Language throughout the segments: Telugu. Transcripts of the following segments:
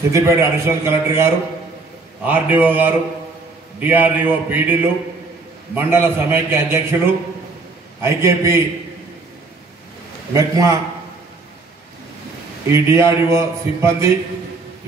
సిద్దిపేట అడిషనల్ కలెక్టర్ గారు, ఆర్డీఓ గారు, డిఆర్డీఓ పీడీలు, మండల సమైక్య అధ్యక్షులు, ఐకేపీ మెక్మా, ఈ డిఆర్డీఓ సిబ్బంది,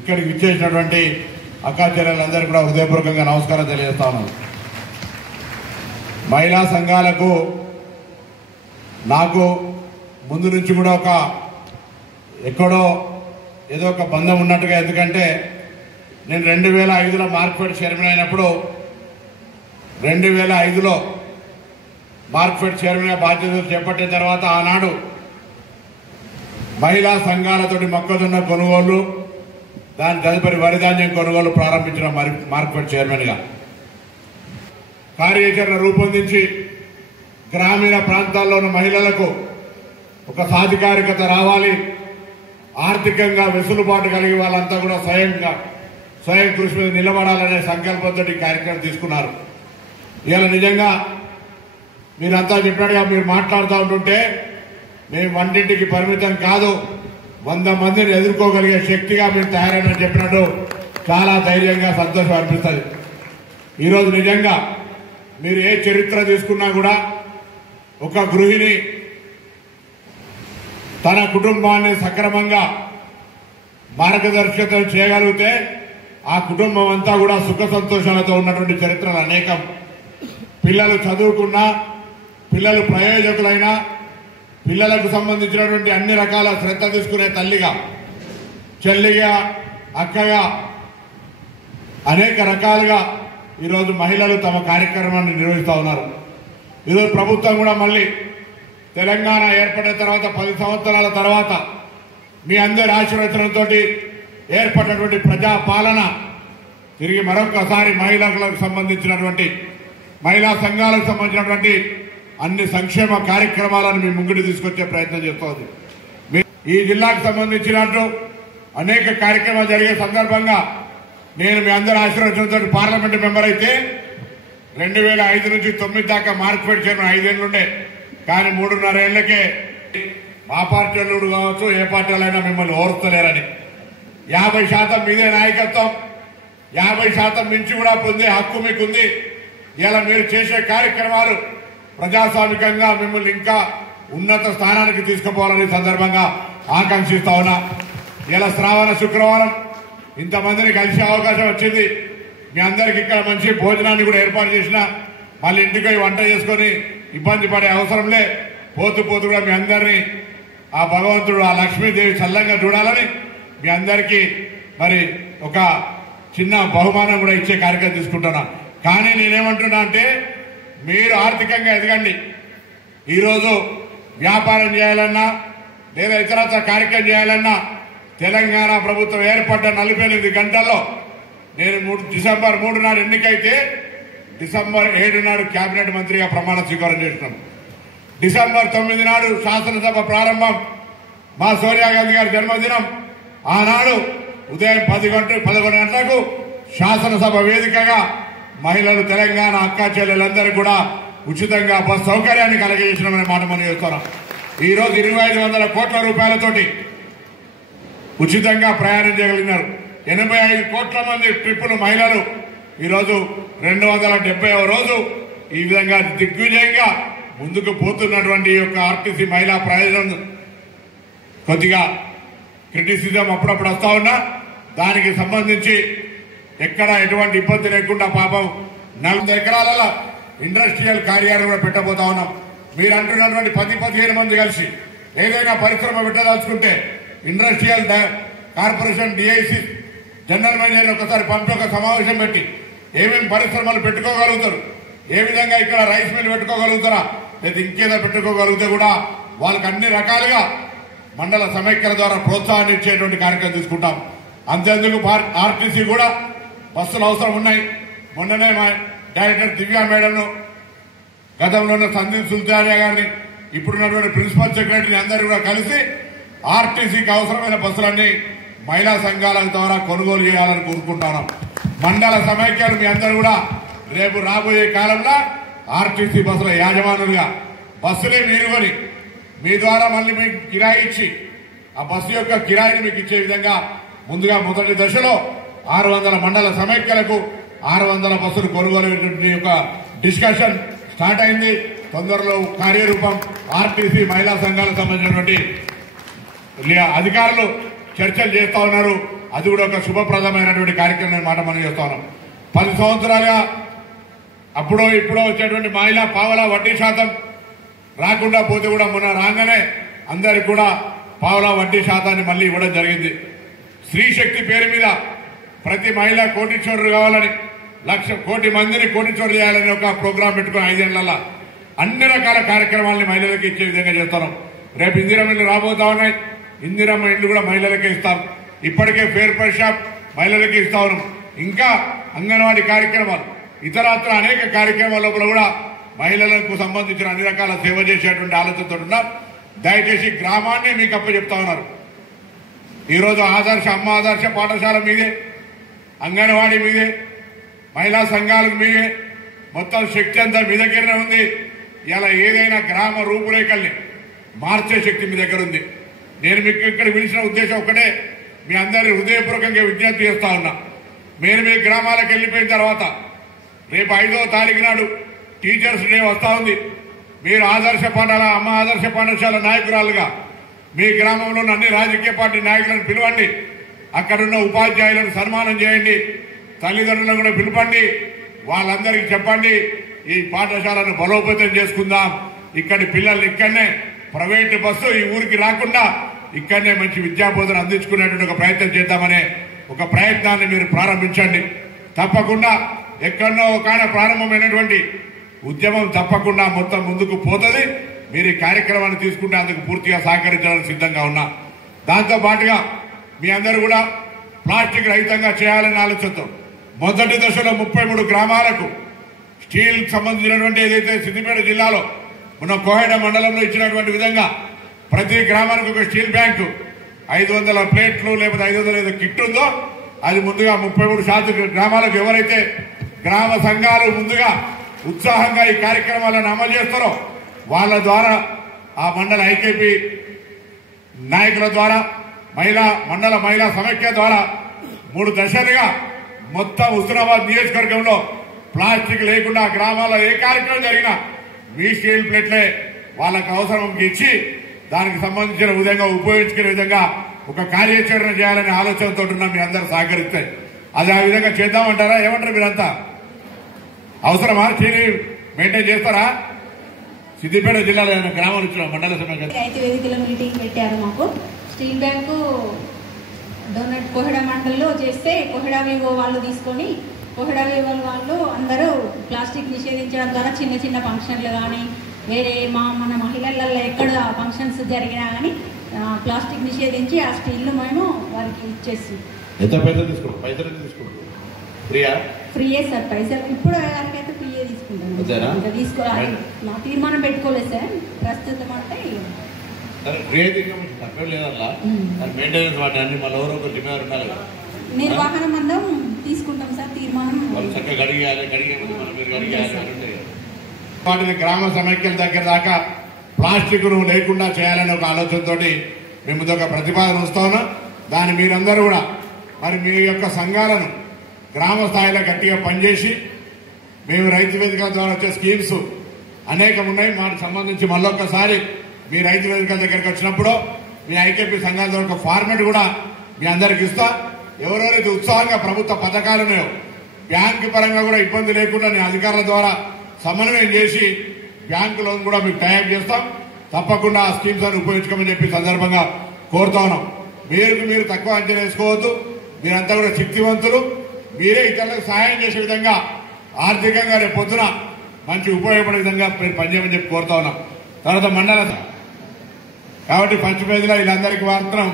ఇక్కడికి విచ్చేసినటువంటి అక్కాచెల్లెలందరికీ కూడా హృదయపూర్వకంగా నమస్కారం తెలియజేస్తాను. మహిళా సంఘాలకు నాకు ముందు నుంచి కూడా ఎక్కడో ఏదో ఒక బంధం ఉన్నట్టుగా, ఎందుకంటే నేను 2005లో మార్కెట్ చైర్మన్ అయినప్పుడు 2005లో మార్కెట్ చైర్మన్ బాధ్యతలు చేపట్టిన తర్వాత ఆనాడు మహిళా సంఘాలతోటి మొక్కజొన్న కొనుగోలు, దాని తదుపరి వరి ధాన్యం కొనుగోలు ప్రారంభించిన మార్కెట్ చైర్మన్గా కార్యాచరణ రూపొందించి గ్రామీణ ప్రాంతాల్లో ఉన్న మహిళలకు ఒక సాధికారికత రావాలి, ఆర్థికంగా వెసులుబాటు కలిగి వాళ్ళంతా కూడా స్వయం కృషి మీద నిలబడాలనే సంకల్పంతో ఈ కార్యక్రమం తీసుకున్నారు. ఇవాళ నిజంగా మీరంతా చెప్పినట్టుగా మీరు మాట్లాడుతూ ఉంటుంటే మేము వంటింటికి పరిమితం కాదు, 100 మందిని ఎదుర్కోగలిగే శక్తిగా మీరు తయారైనని చెప్పినట్టు చాలా ధైర్యంగా సంతోషం అనిపిస్తుంది. ఈరోజు నిజంగా మీరు ఏ చరిత్ర తీసుకున్నా కూడా ఒక గృహిణి తన కుటుంబాన్ని సక్రమంగా మార్గదర్శకం చేయగలిగితే ఆ కుటుంబం అంతా కూడా సుఖ సంతోషాలతో ఉన్నటువంటి చరిత్రలు అనేకం. పిల్లలు చదువుకున్నా, పిల్లలు ప్రయోజకులైనా, పిల్లలకు సంబంధించినటువంటి అన్ని రకాల శ్రద్ధ తీసుకునే తల్లిగా, చెల్లిగా, అక్కగా అనేక రకాలుగా ఈరోజు మహిళలు తమ కార్యక్రమాన్ని నిర్వహిస్తూ ఉన్నారు. ఈరోజు ప్రభుత్వం కూడా మళ్ళీ తెలంగాణ ఏర్పడిన తర్వాత 10 సంవత్సరాల తర్వాత మీ అందరి ఆశీర్వచనంతో ఏర్పడినటువంటి ప్రజా పాలన తిరిగి మరొకసారి మహిళలకు సంబంధించినటువంటి మహిళా సంఘాలకు సంబంధించినటువంటి అన్ని సంక్షేమ కార్యక్రమాలను మీ ముంగిటి తీసుకొచ్చే ప్రయత్నం చేస్తోంది. ఈ జిల్లాకు సంబంధించినట్టు అనేక కార్యక్రమాలు జరిగే సందర్భంగా నేను మీ అందరి ఆశీర్వచనంతో పార్లమెంటు మెంబర్ అయితే 2005 నుంచి 2009 దాకా మార్కెట్ చైర్మన్ 5 ఏళ్లుండే, కానీ 3.5 ఏళ్లకే మా పార్టీ వాళ్ళు కావచ్చు, ఏ పార్టీ వాళ్ళైనా మిమ్మల్ని ఓర్చలేరని 50% మీదే నాయకత్వం, 50% మించి కూడా పొందే హక్కు మీకుంది. ఇలా మీరు చేసే కార్యక్రమాలు ప్రజాస్వామికంగా మిమ్మల్ని ఇంకా ఉన్నత స్థానానికి తీసుకుపోవాలని సందర్భంగా ఆకాంక్షిస్తా ఉన్నా. ఇలా శ్రావణ శుక్రవారం ఇంతమందిని కలిసే అవకాశం వచ్చింది. మీ అందరికి ఇక్కడ మంచి భోజనాన్ని కూడా ఏర్పాటు చేసిన, మళ్ళీ ఇంటికి వంట చేసుకుని ఇబ్బంది పడే అవసరంలే. పోతూ కూడా మీ అందరినీ ఆ భగవంతుడు, ఆ లక్ష్మీదేవి చల్లంగా చూడాలని మీ అందరికీ మరి ఒక చిన్న బహుమానం కూడా ఇచ్చే కార్యక్రమం తీసుకుంటున్నా. కానీ నేనేమంటున్నా అంటే మీరు ఆర్థికంగా ఎదగండి. ఈరోజు వ్యాపారం చేయాలన్నా లేదా ఇతరత్ర కార్యక్రమం చేయాలన్నా తెలంగాణ ప్రభుత్వం ఏర్పడ్డ 48 గంటల్లో నేను డిసెంబర్ 3 నాడు ఎన్నికైతే డిసెంబర్ 7 నాడు కేబినెట్ మంత్రిగా ప్రమాణ స్వీకారం చేసినాం. డిసెంబర్ 9 నాడు శాసనసభ ప్రారంభం, మా సోనియా గాంధీ గారి జన్మదినం. ఆనాడు ఉదయం 11 గంటలకు శాసనసభ వేదికగా మహిళలు తెలంగాణ అక్కా చెల్లెలందరూ కూడా ఉచితంగా బస్ సౌకర్యాన్ని కలగజేసినామనే మాట మనం చేస్తున్నాం. ఈరోజు 2500 కోట్ల రూపాయలతోటి ఉచితంగా ప్రయాణం చేయగలిగినారు. 85 కోట్ల మంది ట్రిప్పులు మహిళలు ఈరోజు 270వ రోజు ఈ విధంగా దిగ్విజయంగా ముందుకు పోతున్నటువంటి ఈ యొక్క ఆర్టీసీ మహిళా ప్రయోజనం కొద్దిగా క్రిటిసిజం అప్పుడప్పుడు వస్తా ఉన్నా, దానికి సంబంధించి ఎక్కడ ఎటువంటి ఇబ్బంది లేకుండా పాపం 40 ఎకరాలలో ఇండస్ట్రియల్ కార్యాలయం కూడా పెట్టబోతా ఉన్నాం. మీరు అంటున్నటువంటి 10-15 మంది కలిసి ఏదైనా పరిశ్రమ పెట్టదలుచుకుంటే industrial corporation DIC general manager ఒకసారి పంపి ఒక సమావేశం పెట్టి ఏమేమి పరిశ్రమలు పెట్టుకోగలుగుతారు, ఏ విధంగా ఇక్కడ రైస్ మిల్ పెట్టుకోగలుగుతారా లేదా ఇంకేదో పెట్టుకోగలిగితే కూడా వాళ్ళకి అన్ని రకాలుగా మండల సమైక్యల ద్వారా ప్రోత్సాహాన్ని ఇచ్చేటువంటి కార్యక్రమం తీసుకుంటాం. అంతేందుకు ఆర్టీసీ కూడా బస్సులు అవసరం ఉన్నాయి. మొన్ననే మా డైరెక్టర్ దివ్యా మేడంను, గతంలో సందీప్ సుల్తానియా గారిని, ఇప్పుడున్నటువంటి ప్రిన్సిపల్ సెక్రటరీని అందరూ కూడా కలిసి ఆర్టీసీకి అవసరమైన బస్సులన్నీ మహిళా సంఘాల ద్వారా కొనుగోలు చేయాలని కోరుకుంటున్నాం. మండల సమైక్యాలు మీ అందరూ కూడా రేపు రాబోయే కాలంలో ఆర్టీసీ బస్సుల యాజమానులుగా బస్సులే మీరు కొని మీ ద్వారా మళ్ళీ మీకు కిరాయి ఇచ్చి ఆ బస్సు యొక్క కిరాయిని మీకు ఇచ్చే విధంగా ముందుగా మొదటి దశలో 600 మండల సమైక్యలకు 600 బస్సులు కొనుగోలు యొక్క డిస్కషన్ స్టార్ట్ అయింది. తొందరలో కార్యరూపం ఆర్టీసీ మహిళా సంఘాలకు సంబంధించినటువంటి అధికారులు చర్చలు చేస్తా ఉన్నారు. అది కూడా ఒక శుభప్రదమైనటువంటి కార్యక్రమం మాట మనం చేస్తా ఉన్నాం. 10 సంవత్సరాలుగా అప్పుడో ఇప్పుడో వచ్చేటువంటి మహిళా పావలా వడ్డీ శాతం రాకుండా పోతే కూడా మొన్న రాగానే అందరికి కూడా పావలా వడ్డీ శాతాన్ని మళ్ళీ ఇవ్వడం జరిగింది. స్త్రీ శక్తి పేరు మీద ప్రతి మహిళ కోటీశ్వరుడు కావాలని 1,00,000 కోటి మందిని కోటీశ్వరుడు చేయాలని ఒక ప్రోగ్రాం పెట్టుకుని 5 ఏళ్లలో అన్ని రకాల కార్యక్రమాలని మహిళలకు ఇచ్చే విధంగా చేస్తున్నాం. రేపు ఇందిరమ్మ ఇల్లు రాబోతా ఉన్నాయి. ఇందిరమ్మ ఇల్లు కూడా మహిళలకే ఇస్తాం. ఇప్పటికే ఫేర్ పర్ షాప్ మహిళలకే ఇస్తా ఉన్నాం. ఇంకా అంగన్వాడీ కార్యక్రమాలు ఇతరత్ర అనేక కార్యక్రమాల లోపల కూడా మహిళలకు సంబంధించిన అన్ని రకాల సేవ చేసేటువంటి ఆలోచనతో ఉన్నాం. దయచేసి గ్రామాన్ని మీకు అప్పచెప్తా ఉన్నారు. ఈరోజు అమ్మ ఆదర్శ పాఠశాల మీదే, అంగన్వాడీ మీదే, మహిళా సంఘాలకు మీదే, మొత్తం శక్తి అంతా మీ దగ్గరనే ఉంది. ఇలా ఏదైనా గ్రామ రూపురేఖల్ని మార్చే శక్తి మీ దగ్గర ఉంది. నేను మీకు ఇక్కడ పిలిచిన ఉద్దేశం ఒకటే, మీ అందరి హృదయపూర్వకంగా విజ్ఞప్తి చేస్తా ఉన్నా. మీరు మీ గ్రామాలకు వెళ్ళిపోయిన తర్వాత రేపు 5వ తారీఖు నాడు టీచర్స్ డే వస్తా ఉంది. మీరు అమ్మ ఆదర్శ పాఠశాల నాయకురాలుగా మీ గ్రామంలో అన్ని రాజకీయ పార్టీ నాయకులను పిలవండి. అక్కడున్న ఉపాధ్యాయులను సన్మానం చేయండి. తల్లిదండ్రులను కూడా పిలవండి. వాళ్ళందరికీ చెప్పండి, ఈ పాఠశాలను బలోపేతం చేసుకుందాం. ఇక్కడి పిల్లల్ని ఇక్కడనే ప్రైవేటు బస్సు ఈ ఊరికి రాకుండా ఇక్కడనే మంచి విద్యాబోధన అందించుకునేటువంటి ఒక ప్రయత్నం చేద్దామనే ఒక ప్రయత్నాన్ని మీరు ప్రారంభించండి. తప్పకుండా ఎక్కడో ఒక ప్రారంభమైనటువంటి ఉద్యమం తప్పకుండా మొత్తం ముందుకు పోతుంది. మీరు ఈ కార్యక్రమాన్ని తీసుకుంటే అందుకు పూర్తిగా సహకరించడానికి సిద్ధంగా ఉన్నా. దాంతో పాటుగా మీ అందరూ కూడా ప్లాస్టిక్ రహితంగా చేయాలనే ఆలోచనతో మొదటి దశలో 33 గ్రామాలకు స్టీల్ సంబంధించినటువంటి ఏదైతే సిద్దిపేట జిల్లాలో మన కోహెడ మండలంలో ఇచ్చినటువంటి విధంగా ప్రతి గ్రామానికి ఒక స్టీల్ బ్యాంకు 500 ప్లేట్లు లేకపోతే 500 ఏదో కిట్ ఉందో అది ముందుగా 33% గ్రామాలకు ఎవరైతే గ్రామ సంఘాలు ముందుగా ఉత్సాహంగా ఈ కార్యక్రమాలను అమలు చేస్తారో వాళ్ళ ద్వారా ఆ మండల ఐకేపీ నాయకుల ద్వారా మండల మహిళా సమైక్య ద్వారా 3 దశలుగా మొత్తం హుస్నాబాద్ నియోజకవర్గంలో ప్లాస్టిక్ లేకుండా గ్రామాల్లో ఏ కార్యక్రమం జరిగినా మీ స్టీల్ ప్లేట్లే వాళ్ళకు అవసరం ఇచ్చి దానికి సంబంధించిన విధంగా ఉపయోగించుకునే విధంగా ఒక కార్యాచరణ చేయాలనే ఆలోచనతో ఉన్న మీ అందరూ సహకరిస్తాయి. అది ఆ విధంగా చేద్దామంటారా? ఏమంటారు మీరంతా? అవసరమా? స్టీల్ మెయింటైన్ చేస్తారా? సిద్దిపేట జిల్లాలో గ్రామాలు ఇచ్చిన మండల సమైక్య రైతు వేదికల మీటింగ్ పెట్టారు. మాకు స్టీల్ బ్యాంకు డోనట్ కోహెడ మండలిలో చేస్తే కోహెడ వివో వాళ్ళు తీసుకొని కోహెడ వివో వాళ్ళు అందరూ ప్లాస్టిక్ నిషేధించడం ద్వారా చిన్న చిన్న ఫంక్షన్లు కానీ వేరే మన మహిళలలో ఎక్కడ ఫంక్షన్స్ జరిగినా కానీ ప్లాస్టిక్ నిషేధించి ఆ స్టీల్ను మేము వారికి ఇచ్చేస్తాం. ఎంత పైసలు తీసుకుంటాం? పైసలు తీసుకుంటాం ఫ్రీయే సార్. పైసలు ఇప్పుడు అయితే ఫ్రీయే తీసుకుంటాం. ఇంకా తీసుకోవాలి నా తీర్మానం పెట్టుకోలేదు సార్ ప్రస్తుతం. అంటే నిర్వహణ మందం తీసుకుంటాం సార్. తీర్మానం వాటిని గ్రామ సమైక్యల దగ్గర దాకా ప్లాస్టిక్ ను లేకుండా చేయాలని ఒక ఆలోచనతో మేము ఒక ప్రతిపాదన వస్తా ఉన్నాం. దాన్ని మీరందరూ కూడా మరి మీ యొక్క సంఘాలను గ్రామ స్థాయిలో గట్టిగా పనిచేసి మేము రైతు వేదికల ద్వారా వచ్చే స్కీమ్స్ అనేకం ఉన్నాయి. వాటికి సంబంధించి మళ్ళొక్కసారి మీ రైతు వేదికల దగ్గరికి వచ్చినప్పుడు మీ ఐకేపీ సంఘాల ద్వారా ఒక ఫార్మెట్ కూడా మీ అందరికి ఇస్తా. ఎవరెవరైతే ఉత్సాహంగా ప్రభుత్వ పథకాలు ఉన్నాయో బ్యాంకు పరంగా కూడా ఇబ్బంది లేకుండా నేను అధికారుల ద్వారా సమన్వయం చేసి బ్యాంకు లోన్ కూడా మీకు టైప్ చేస్తాం. తప్పకుండా ఆ స్కీమ్స్ అని ఉపయోగించుకోమని చెప్పి సందర్భంగా కోరుతా ఉన్నాం. మీరు తక్కువ అంచనా వేసుకోవద్దు. మీరంతా కూడా శక్తివంతులు. మీరే ఇతరులకు సహాయం చేసే విధంగా ఆర్థికంగా రేపు పొద్దున మంచి ఉపయోగపడే విధంగా మీరు పనిచేయమని చెప్పి కోరుతా ఉన్నాం. తర్వాత మండల కాబట్టి ఫస్ట్ పేజీలో వీళ్ళందరికీ మాత్రం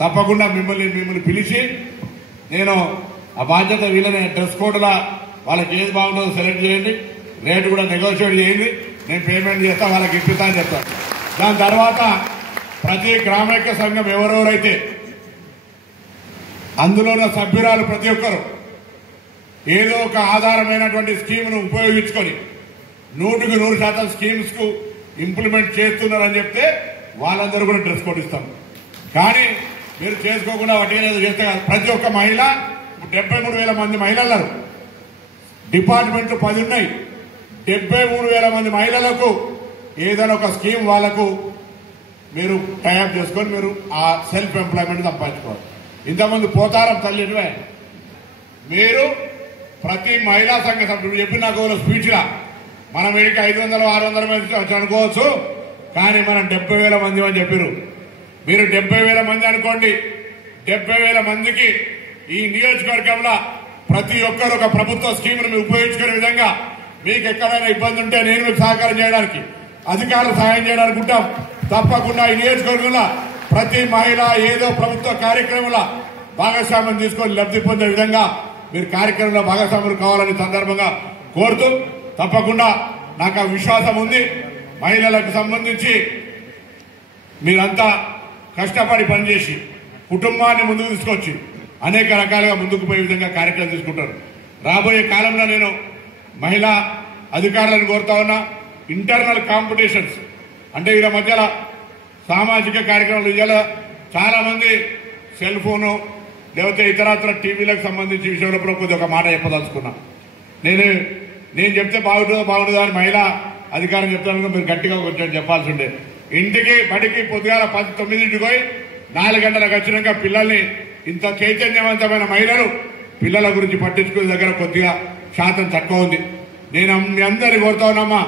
తప్పకుండా మిమ్మల్ని పిలిచి నేను ఆ బాధ్యత వీళ్ళని డ్రెస్ కోడ్లా వాళ్ళకి ఏది బాగుంటుందో సెలెక్ట్ చేయండి. రేటు కూడా నెగోషియేట్ చేయండి. నేను పేమెంట్ చేస్తా, వాళ్ళకి ఇప్పిస్తా అని చెప్తాను. దాని తర్వాత ప్రతి గ్రామైక్య సంఘం ఎవరెవరైతే అందులో ఉన్న సభ్యురాలు ప్రతి ఒక్కరు ఏదో ఒక ఆధారమైనటువంటి స్కీమ్ను ఉపయోగించుకొని 100% స్కీమ్స్ కు ఇంప్లిమెంట్ చేస్తున్నారని చెప్తే వాళ్ళందరూ కూడా డ్రెస్ కోడ్ ఇస్తాం. కానీ మీరు చేసుకోకుండా వాటిని చేస్తే ప్రతి ఒక్క మహిళ 73,000 మంది మహిళలు డిపార్ట్మెంట్లు 10 ఉన్నాయి. 73,000 మంది మహిళలకు ఏదైనా ఒక స్కీమ్ వాళ్లకు మీరు టైప్ చేసుకొని మీరు ఆ సెల్ఫ్ ఎంప్లాయ్మెంట్ సంపాదించుకోవాలి. ఇంతకుముందు పోతారం తల్లివే మీరు ప్రతి మహిళా సంఘ సభ్యుడు చెప్పిన నాకు స్పీచ్లా మనం వీడికి 500-600 మంది అనుకోవచ్చు, కానీ మనం 70,000 మంది అని చెప్పారు. మీరు 70,000 మంది అనుకోండి. 70,000 మందికి ఈ నియోజకవర్గంలో ప్రతి ఒక్కరు ఒక ప్రభుత్వ స్కీమ్ను ఉపయోగించుకునే విధంగా మీకు ఎక్కడైనా ఇబ్బంది ఉంటే నేను మీకు సహకారం చేయడానికి, అధికారులు సహాయం చేయడానికి ఉంటాం. తప్పకుండా ఈ నియోజకవర్గంలో ప్రతి మహిళ ఏదో ప్రభుత్వ కార్యక్రమంలో భాగస్వామ్యం తీసుకొని లబ్ధి పొందే విధంగా మీరు కార్యక్రమంలో భాగస్వాములు కావాలని సందర్భంగా కోరుతూ, తప్పకుండా నాకు ఆ విశ్వాసం ఉంది. మహిళలకు సంబంధించి మీరంతా కష్టపడి పనిచేసి కుటుంబాన్ని ముందుకు తీసుకొచ్చి అనేక రకాలుగా ముందుకు పోయే విధంగా కార్యక్రమం తీసుకుంటారు. రాబోయే కాలంలో నేను మహిళా అధికారులను కోరుతా ఉన్నా, ఇంటర్నల్ కాంపిటీషన్స్ అంటే వీళ్ళ మధ్యలో సామాజిక కార్యక్రమాలు ఇలా చాలా మంది సెల్ ఫోను లేకపోతే ఇతరత్ర టీవీలకు సంబంధించి విషయంలో కొద్దిగా ఒక మాట చెప్పదలుచుకున్నా. నేను చెప్తే బాగుంటుందా అని మహిళా అధికారం చెప్తాను, మీరు గట్టిగా కొంచెం చెప్పాల్సి ఉండే. ఇంటికి బడికి పొద్దుగాల 9ంటికి పోయి 4 గంటలకు వచ్చినాక పిల్లల్ని ఇంత చైతన్యవంతమైన మహిళలు పిల్లల గురించి పట్టించుకునే దగ్గర కొద్దిగా శాతం తక్కువ ఉంది. నేను మీ అందరినీ కోరుతా ఉన్నామా,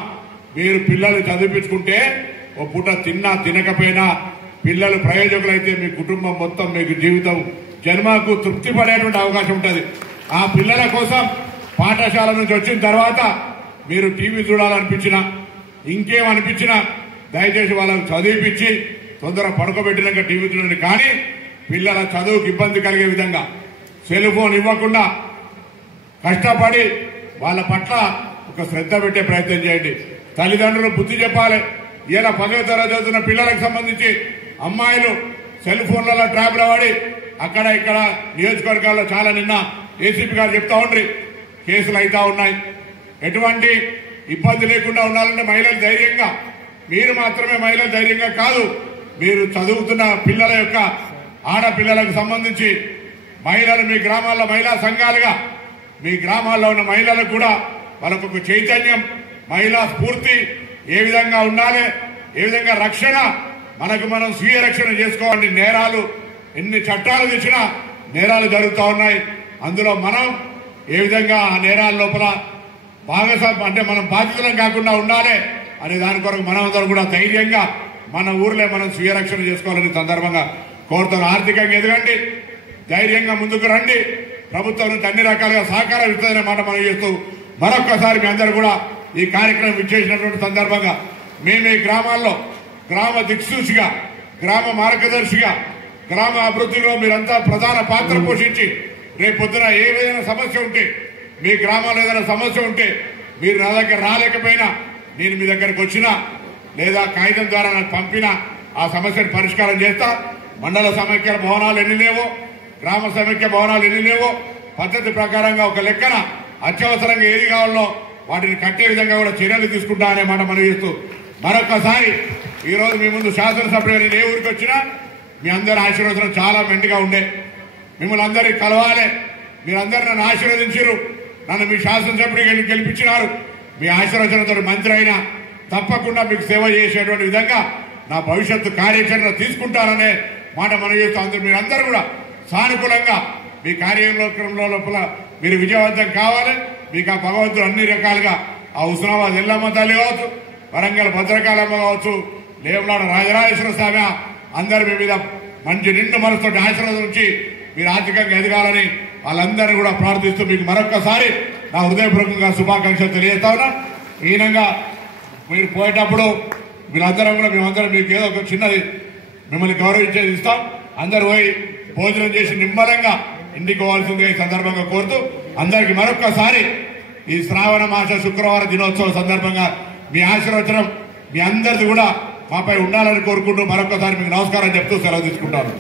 మీరు పిల్లలు చదివించుకుంటే ఓ పూట తిన్నా తినకపోయినా పిల్లలు ప్రయోజకులైతే మీ కుటుంబం మొత్తం మీకు జీవితం జన్మకు తృప్తి పడేటువంటి అవకాశం ఉంటుంది. ఆ పిల్లల కోసం పాఠశాల నుంచి వచ్చిన తర్వాత మీరు టీవీ చూడాలనిపించినా ఇంకేమనిపించినా దయచేసి వాళ్ళకు చదివిపించి తొందర పడుకోబెట్టినాక టీవీ చూడండి. కానీ పిల్లల చదువుకు ఇబ్బంది కలిగే విధంగా సెల్ ఫోన్ ఇవ్వకుండా కష్టపడి వాళ్ళ పట్ల ఒక శ్రద్ధ పెట్టే ప్రయత్నం చేయండి. తల్లిదండ్రులు బుద్ధి చెప్పాలి. ఇలా 10వ తరగతి చదువుతున్న పిల్లలకు సంబంధించి అమ్మాయిలు సెల్ ఫోన్లలో ట్రాప్లో పడి అక్కడ ఇక్కడ నియోజకవర్గాల్లో చాలా నిన్న ఏసీపీ గారు చెప్తా ఉండ్రి కేసులు అవుతా ఉన్నాయి. ఎటువంటి ఇబ్బంది లేకుండా ఉండాలంటే మహిళలు ధైర్యంగా, మీరు మాత్రమే మహిళలు ధైర్యంగా కాదు, మీరు చదువుతున్న పిల్లల యొక్క ఆడపిల్లలకు సంబంధించి మహిళలు మీ గ్రామాల్లో మహిళా సంఘాలుగా మీ గ్రామాల్లో ఉన్న మహిళలకు కూడా వాళ్ళకు ఒక చైతన్యం, మహిళా స్ఫూర్తి ఏ విధంగా ఉండాలి, ఏ విధంగా రక్షణ మనకు మనం స్వీయ రక్షణ చేసుకోవాలి. నేరాలు ఎన్ని చట్టాలు తెచ్చినా నేరాలు జరుగుతూ ఉన్నాయి. అందులో మనం ఏ విధంగా ఆ నేరాల లోపల భాగస్వామ్యం అంటే మనం బాధితులం కాకుండా ఉండాలి అనే దాని కొరకు మనమందరం కూడా ధైర్యంగా మన ఊర్లే మనం స్వీయ రక్షణ చేసుకోవాలని సందర్భంగా కోరుతాను. ఆర్థికంగా ఎదగండి, ధైర్యంగా ముందుకు రండి, ప్రభుత్వం నుంచి అన్ని రకాలుగా సహకారం ఇస్తుందనే మాట మనం చేస్తూ మరొక్కసారి మీ అందరూ కూడా ఈ కార్యక్రమం ఇచ్చేసినటువంటి సందర్భంగా మేము ఈ గ్రామాల్లో గ్రామ దిక్సూచిగా, గ్రామ మార్గదర్శిగా, గ్రామ అభివృద్ధిలో మీరంతా ప్రధాన పాత్ర పోషించి రేపొద్దున ఏదైనా సమస్య ఉంటే, మీ గ్రామంలో ఏదైనా సమస్య ఉంటే మీరు నా దగ్గర రాలేకపోయినా నేను మీ దగ్గరకు వచ్చినా లేదా కాగితం ద్వారా నాకు పంపినా ఆ సమస్యను పరిష్కారం చేస్తా. మండల సమైక్య భవనాలు ఎన్ని లేవో, గ్రామ సమైక్య భవనాలు ఎన్ని లేవో పద్ధతి ప్రకారంగా ఒక లెక్కన అత్యవసరంగా ఏది కావాలో వాటిని కట్టే విధంగా కూడా చర్యలు తీసుకుంటా అనే మాట మనం చేస్తూ మరొకసారి ఈరోజు మీ ముందు శాసనసభ్యులు నేను ఏ ఊరికి వచ్చినా మీ అందరి ఆశీర్వచనం చాలా మెండుగా ఉండే. మిమ్మల్ని అందరినీ కలవాలి, మీరందరూ నన్ను ఆశీర్వదించారు, నన్ను మీ శాసనసభ్యుడికి గెలిపించినారు. మీ ఆశీర్వచనంతో మంత్రి అయినా తప్పకుండా మీకు సేవ చేసేటువంటి విధంగా నా భవిష్యత్తు కార్యాచరణ తీసుకుంటాననే మాట మనం చేస్తూ అందరూ మీరందరూ కూడా సానుకూలంగా మీ కార్యక్రమంలో లోపల మీరు విజయవంతం కావాలి. మీకు ఆ భగవంతుడు అన్ని రకాలుగా ఆ హుస్నాబాద్ ఎల్లమ్మ తల్లి కావచ్చు, వరంగల్ భద్రకాళమ్మ కావచ్చు, లేవనాడు రాజరాజేశ్వర స్వామి అందరు మీ మీద మంచి నిండు మనసుతో ఆశీర్వాదం నుంచి మీరు ఆర్థికంగా ఎదగాలని వాళ్ళందరినీ కూడా ప్రార్థిస్తూ మీకు మరొక్కసారి నా హృదయపూర్వకంగా శుభాకాంక్షలు తెలియజేస్తా ఉన్నా. ఈ విధంగా మీరు పోయేటప్పుడు మీరందరం కూడా మేమందరం మీకు ఏదో ఒక చిన్నది మిమ్మల్ని గౌరవించేది ఇస్తాం. అందరు పోయి భోజనం చేసి నిమ్మలంగా ఇంటికి పోవాల్సిందిగా ఈ సందర్భంగా కోరుతూ అందరికి మరొక్కసారి ఈ శ్రావణ మాస శుక్రవార దినోత్సవం సందర్భంగా మీ ఆశీర్వచనం మీ అందరిది కూడా మాపై ఉండాలని కోరుకుంటూ మరొకసారి మీకు నమస్కారం చెప్తూ సెలవు తీసుకుంటాను.